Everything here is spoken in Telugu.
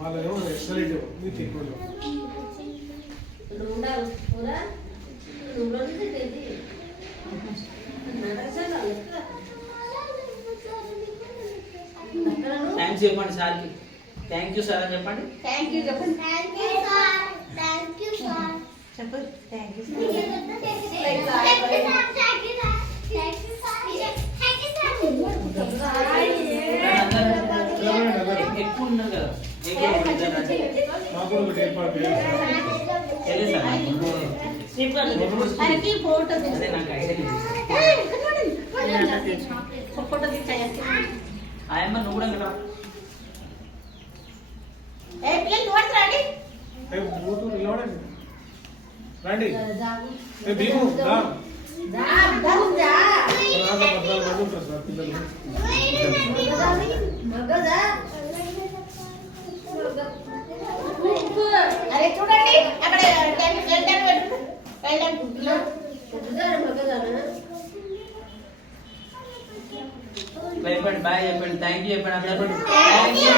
వాళ్ళేమో ఎక్సలెంట్ మీ తిరుగులో థ్యాంక్స్ చెప్పండి సార్కి. థ్యాంక్ యూ సార్ అని చెప్పండి. థ్యాంక్ యూ చెప్పండి. చెప్పండి థ్యాంక్ యూ ఎక్కువ ఉన్నారు కదా ఫోటో అదే నాకు ఐడియా ఫోటో తీసాయి. ఆయమ్మ నువ్వు కూడా కదా రండి భీము అరే చూడండి అక్కడ చెప్పండి బాయ్ చెప్పండి థ్యాంక్ యూ చెప్పండి అక్కడ థ్యాంక్ యూ